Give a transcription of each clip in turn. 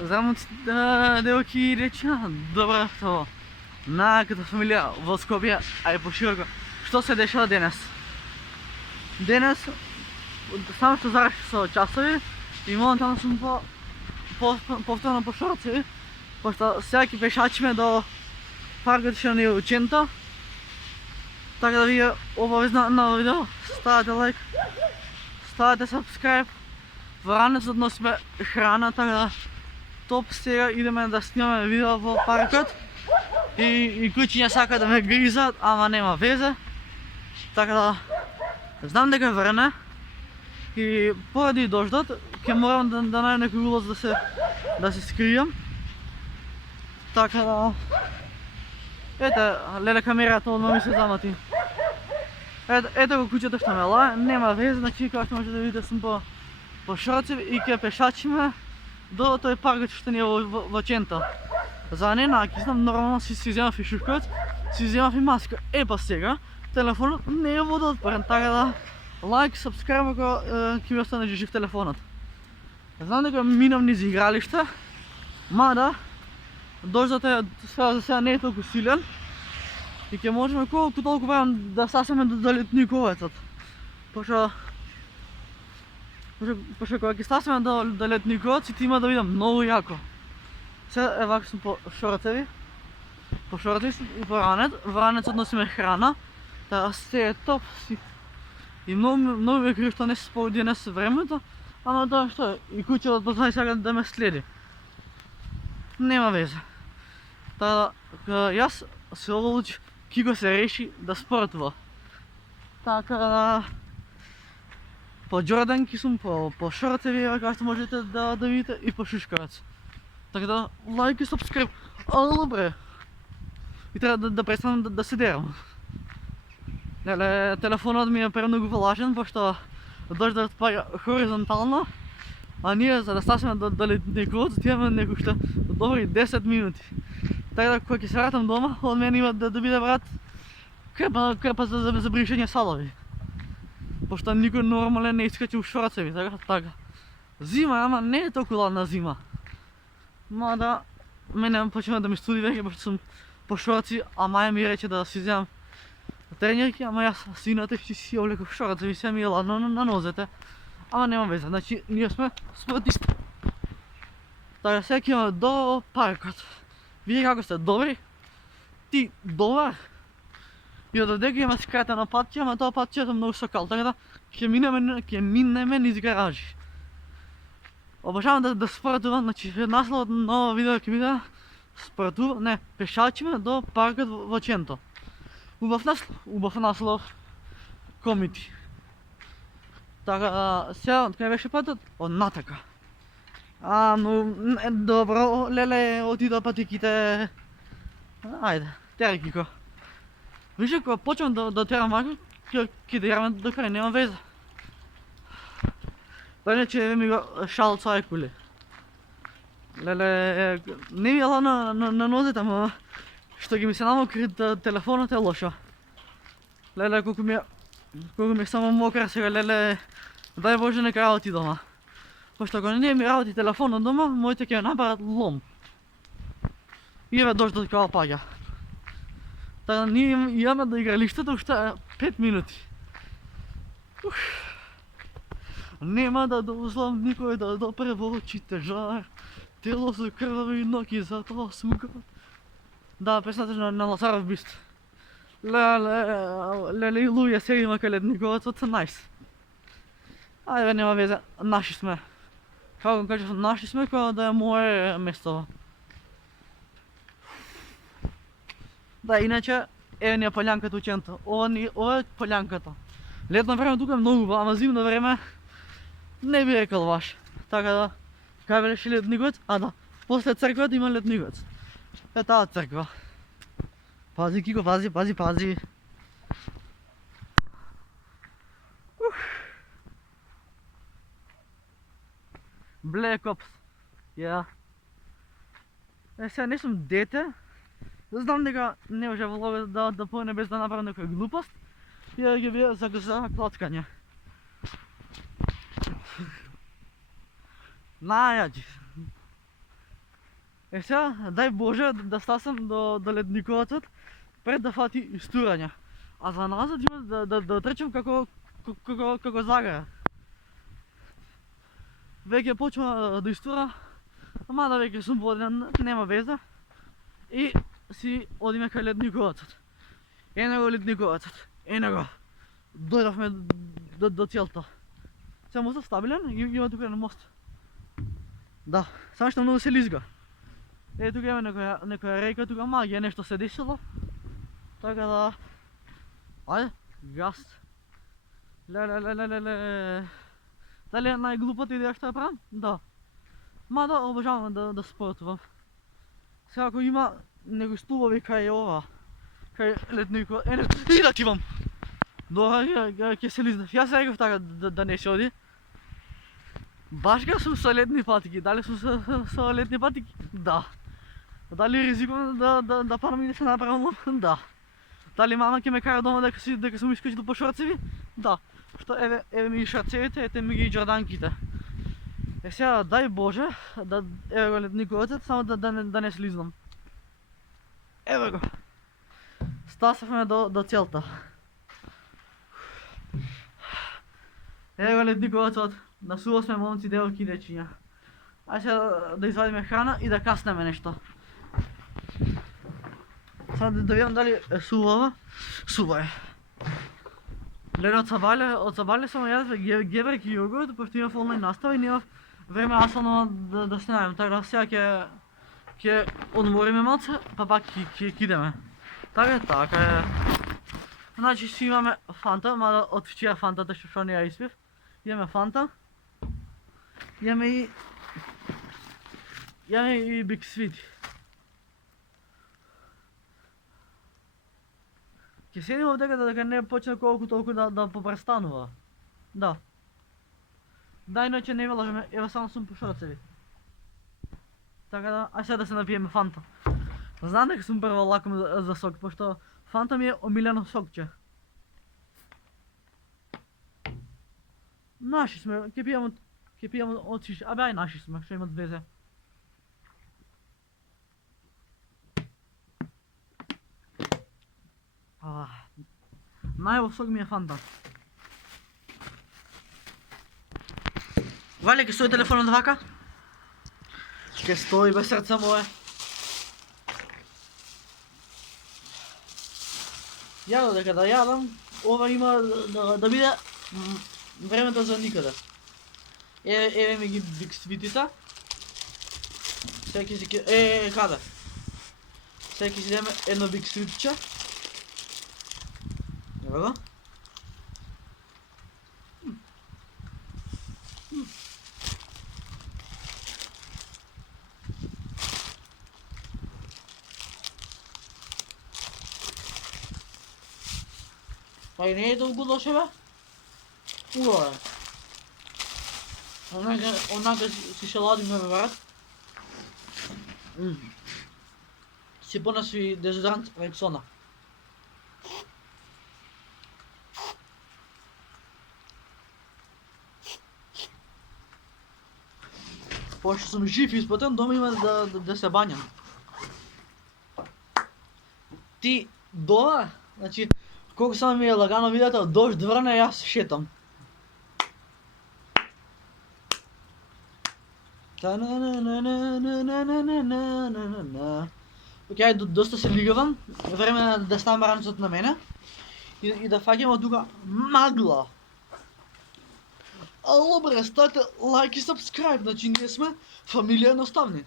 Zdravím devojky, rečia, добре това. Като фамилия в Скопие, а и по-широко. Що се дešava денес? Денес само ще зареш са часови и моментално съм повторно по шорци, защото всяки пешачиме до парка Тишани учента. Така да ви обавезна на видео, ставате лайк, ставате subscribe. Варане задносиме храна, така да топ сега идеме да снимаме видео в паркът. И кучиња сака да ме гризат, ама нема везе. Така да знам дека е време и поради дождот ќе морам да најдам некој улаз да се скријам. Така да ете, леле камерата одма ми се замати. Ето го куќето што ме лае, нема везе, значи како што може да видите сум по шорци и ќе пешачиме до тој паркот што ни е во центар. За не накиснам, нормално си земав и шушкот, си земав и маска. Е па сега, телефонот не е водоотпорен, така да лайк, сабскрайб ако ќе ми остане жив телефонот. Знам дека минам низ игралиште, мада дождот е за сега не е толку силен и ќе можеме колку толку време да сасеме до летниковецот. Пошто кога ќе стасеме до летниковецот има да видам многу јако. Сега евако сум по шорцеви, и по ранец. Вранец односиме храна, та се е топ си. И многу ме крив што не се спори денес времето, ама тоа што е, и куќето познај сака да ме следи. Нема везе. Та јас се одлучив Кико се реши да спортува. Така да по џорданки сум, по шорцеви, како што можете да видите, и по шушкавец. Така да лайк и сабскрайб. Ало добре. И треба да престанам да се дерам. Леле, телефонот ми е премногу влажен, пошто дождот паѓа хоризонтално, а ние за да стасиме до летниковецот имаме некој што добри 10 минути. Така да кога ќе се вратам дома, од мене има да биде брат крпа за бришење салови. Пошто никој нормален не искачи у шорцеви, така. Зима, ама не е толку ладна зима. Мада мене почина да ми студи веќе, пошто сум по шорци, а маја ми рече да си земам тренирки, ама јас сината ќе си облеков шорци, се ми е ладно на нозете. Ама нема везе, значи ние сме спортисти. Така сега ќе имаме до паркот. Вие како сте добри, ти добар. И одедека има скратено патче, ама тоа патче е многу сокал, така да ќе минеме низ гаражи. Обожавам да спортувам, значи наслов од ново видео ќе биде пешачиме до паркот во центар. Убав наслов, комити. Така, сега од кај беше патот? Од натака. Но добро, леле, отидоа патиките. Ајде, тера Кико. Више, кога почнам да терам вака, ќе дераме до крај, нема везе. Па иначе ми го шал цај куле. Леле, не ми е ладно на нозете, ама што ги ми се намокри телефонот е лошо. Леле, колку ми е само мокар сега, леле, дај Боже нека работи дома. Пошто ако не ми работи телефонот дома, моите ќе направат лом. И еве дождот кога паѓа. Така ние имаме до игралиштето уште 5 минути. Нема да дозволам никој да допре во очите жар. Тело со крвави ноги за тоа сугат. Да, песната на Лазаров бист. Леле, и луѓе сега има кај летниковецот, најс. Ајде, нема везе, наши сме. Како кажав, наши сме, кога да е мое место. Да, иначе, еве ни е полјанката у центар. Ова е полјанката. Летно време тука е многу убаво, ама зимно време не би рекол баш. Така да, кај беше летниковец? А да, после црквата има летниковец. Е таа црква. Пази Кико, пази. Black Ops. Ја. Сега не сум дете. Знам дека не може во да поне без да направам некоја глупост. И да ги бие за клаткање. Најаѓи. Сега, дай Боже да стасам до ледниковецот пред да фати истурање. А за назад има да трчам како загара. Веќе почна да истура, мада веќе сум воден, нема веза. И си одиме кај ледниковецот. Ено го ледниковецот, ено го. Дојдовме до целта. Сега мостот стабилен, има тука на мост. Да, само што многу се лизга. Тука има некоја река, тука магија нешто се десило. Така да... Ајде, газ. Лелелелелеле. Дали е најглупата идеја што ја правам? Да. Мада обожавам да спортувам. Сега ако има некои стубови кај ова, кај леднико, и да тивам. Добра, ќе се лизнав. Јас реков така да не се оди. Баш га сум со летни патики. Дали сум со летни патики? Да. Дали ризикувам да падам и да се направам? Да. Дали мама ќе ме кара дома дека сум искочил по шорцеви? Да. Што еве ми и шорцевите, ете ми ги и џорданките. Сега дај Боже да еве го ледниковецот, само да не слизнам. Еве го. Стасавме до целта. Еве го ледниковецот. Насува сме момци, девојки и дечиња. Ајде сега да извадиме храна и да каснеме нешто. Сега да видам дали е сувава. Сува е. Леле од Сабале само јадев гебрек и јогурт, пошто имав онлайн настава и немав време асално да снимам. Така да сега ќе одмориме малце, па пак ќе идеме. Така е. Значи си имаме фанта, мада од вчера фантата што не ја испив. Имаме фанта. Имаме и Биг Свити. Ќе седим овдека дека не почне колку толку да попрестанува. Да. Да, иначе не ме лажеме, ева само сум по шорцеви. Така да, ај сега да се напиеме фанта. Знам дека сум прва лаком за сок, пошто фанта ми е омилено сокче. Наши сме, ќе пијам од шише, абе ај наши сме, што имат везе. Најубав сок ми е фанта. Вале, ќе стои телефонот вака? Ќе стои без срце мое. Јадо дека да јадам, ова има да биде времето за никаде. Еве ми ги Биг Свитита. Сега ќе си каде? Сега ќе си идеме едно Биг Свитче. Ево го. Па и не е толку лошо бе. Убаво е. Онака си шаладиме бе брат. Си понесви дезодорант Рексона. Пошто сум жив и испотен, дома има да се бањам. Ти дома, значи, колку само ми е лагано видеото, дожд врне, јас шетам. Океј, доста се лигавам, време да ставам ранцот на мене и да фаќам од тука магла. Ало бре, ставете лайк и subscribe, значи ние сме фамилија едноставни.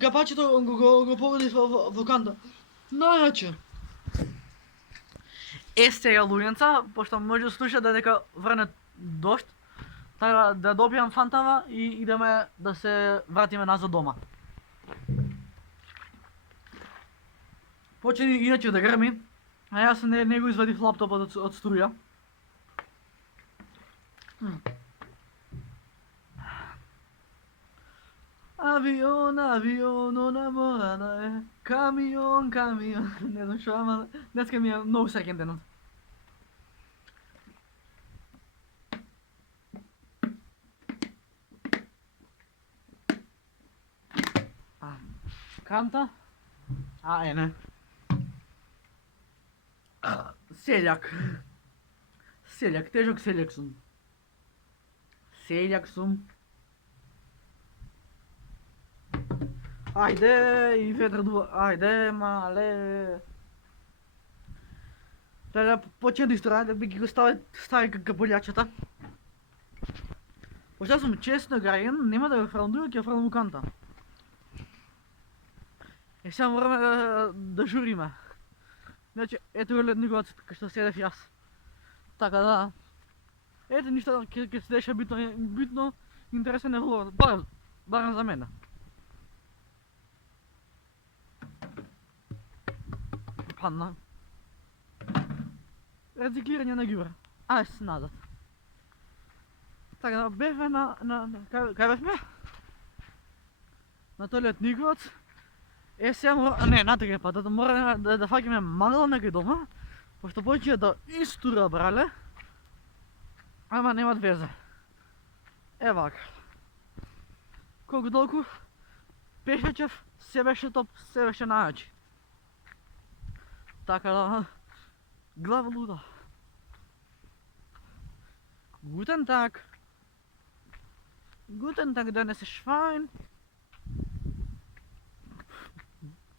Капачето го погоди во канта. Најаче. Сега луѓенца, пошто може да слушате дека врне дожд, така да добијам фантава и идеме да се вратиме назад дома. Почни иначе да грми, а јас не го извадив лаптопот од струја. Авион, на морада е, камион, не знам шо, ама днеска ми е многу среќен денот. канта. Не. Селяк. Селяк, тежък селяк съм. Селяк съм. Айде, и ветра дува. Айде, мале. Трябва да почне да изтора, да би ги стави капълячета. Почта съм честно играен, няма да франдува, ќе франдувам канта. И сега мораме да журиме. Значи, ето го ледникот, што седев јас. Така да. Ето ништо ќе се деша битно интересен еволот. Барем за мене. Падна. Рециклирање на гибра. Ајде се назад. Така да бевме кај бевме? На тој летникот. Сега мора, не, натре па, да мора да фаќаме магла некај дома, пошто почне да истура, брале. Ама немат везе. Вака. Колку толку пешачев, се беше топ, се беше најачи. Така да, глава луда. Guten Tag. Guten Tag, Dennis Schwein.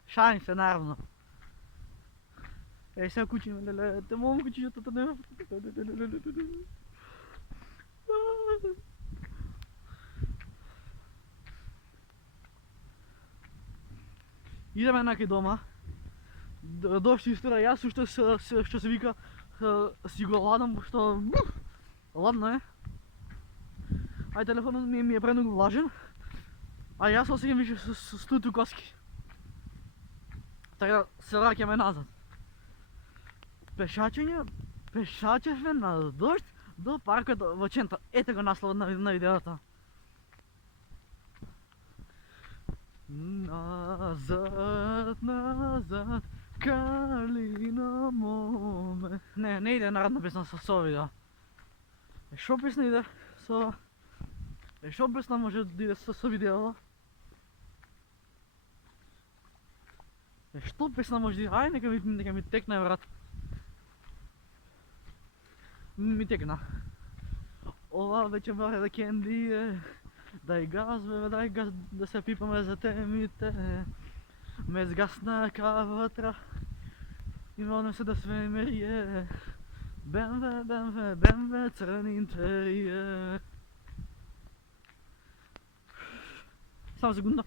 Шансе, наравно. Сега кучиме, леле, те мога кучињата нема. Идеме накај дома. Дошли истора, јас што се вика, си го ладам, пошто ладно е. Ај телефонот ми е премногу влажен, а јас осеќам више со стуто коски. Така да се враќаме назад. Пешачевме на дожд до паркот во Чента. Ете го насловот на видеото. Назад, назад, калина моме. Не иде народна песна со видео. Шо песна иде со... Шо песна може да иде со видео? Што песна може да иде? Ај, нека ми текне, брат. Ми текна. Ова вече море да кендие. Дај газ, бе, дај газ, да се пипаме за темите. Ме сгасна каватра. И молим се да свемерие. БМВ, црен интериер. Само секунда.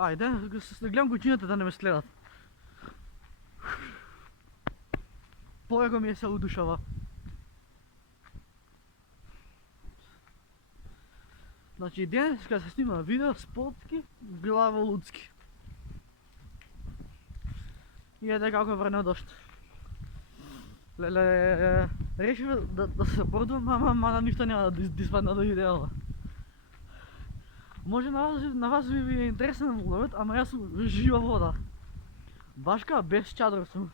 Ајде, да гледам кучињата да не ме следат. Поего ми е се удушава. Значи денес кога се снима видео спортски, главолудски. И ете како врне дошт. Леле, решив да се бордувам, ама ништо нема да испадне до видео. Може на вас ви е интересен ловет, ама јас сум жива вода. Башка без чадор сум.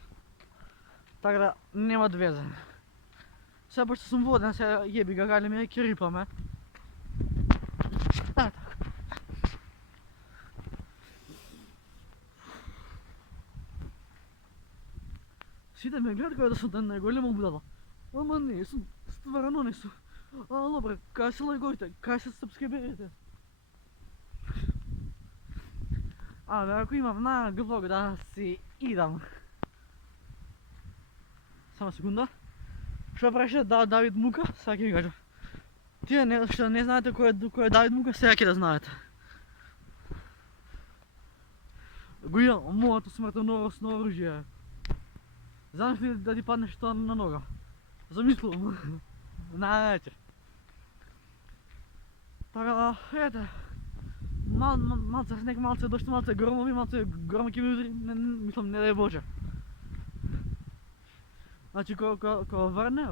Така да нема везе. Сега пошто сум воден, сега јеби га гали ме, ќе рипаме. Сите ме гледат како да сум најголема будала. Ама не сум, стварно не сум. Ало бре, кај се лајгоите, кај се сапскриберите. Абе, ако имам наглог да си идам. Само секунда. Што преше Давид Мука? Сега ќе ви кажам. Тие што не знаете кој е Давид Мука, сега ќе да знаете. Го имам моето смртоносно оружје. Знаеш ли да ти падне што на нога? Замислувам. Најче. Така да, ете. Малце снег, малце дошт, малце громови, малце грома ќе ми удри, мислам не дај Боже. Значи кога врне,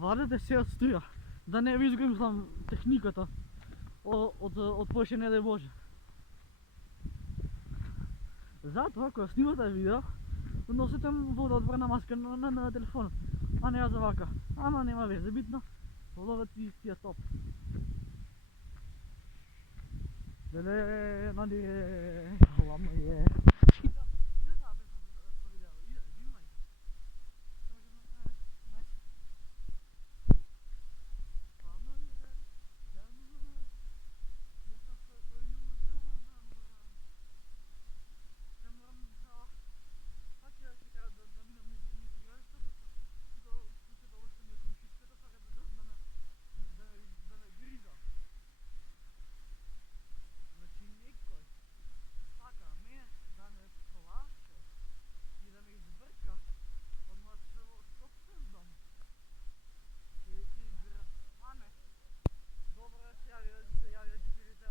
вадете се од струја. Да не ви изгубим, мислам, техниката од поше не дај Боже. Затоа кога снимате видео, носите вода од врна маска на телефонот, а не ја за вака. Ама нема везе, битно. Ловят ти тия топ. Леле, нали ладно е. Иде да бе со видео, иде, внимај. Ладно е, дано е, јас се дојутра намора. Се морам пак ќе треба да минам низ игралиште, до куќата уште ми е комшиската, сака да ме гриза. Значи некој сака мене да ме плаше и да ме избрка од мојот собствен дом. Ќе грмане. Добро е, се јавија джипирите.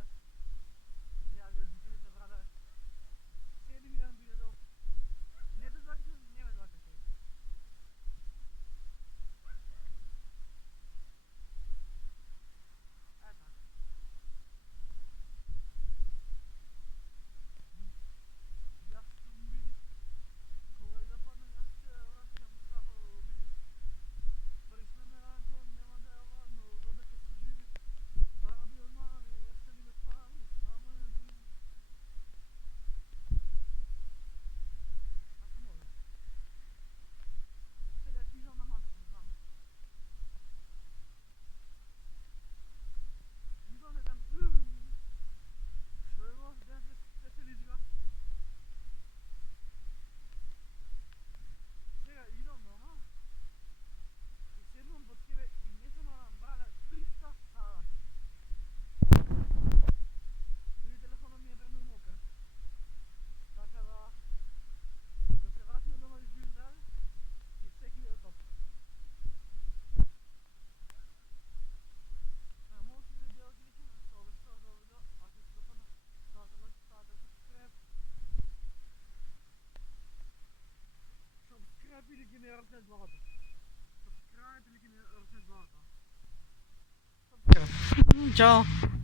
Се јавија джипирите, брате. Седи ми да биде дол. Не те закачам, не ме закачам. Ета. Јас сум били. Кога и да паднем, јас се враќам кафе, били. Пари сме ранко, нема да е ладно, додека се живи. Зараби од мали, есени ме пари, само един. Аз сум овде. Сега ќе идам на максимум, знам. Идам еден. Шо е во? Ден се фелизира. Сега идам дома. И седнам под тебе и не се морам бране 300 саат. Дори телефонот ми е брено мокар. Така да се вратиме дома и живи здраве и всеки биде топ. Може да делате лично на се обещава за видео, ако се допадна, ставате лайк, ставате subscribe. Subscribe или ги не ръкне главата. Subscribe или ги не ръкне главата. Subscribe. Чао!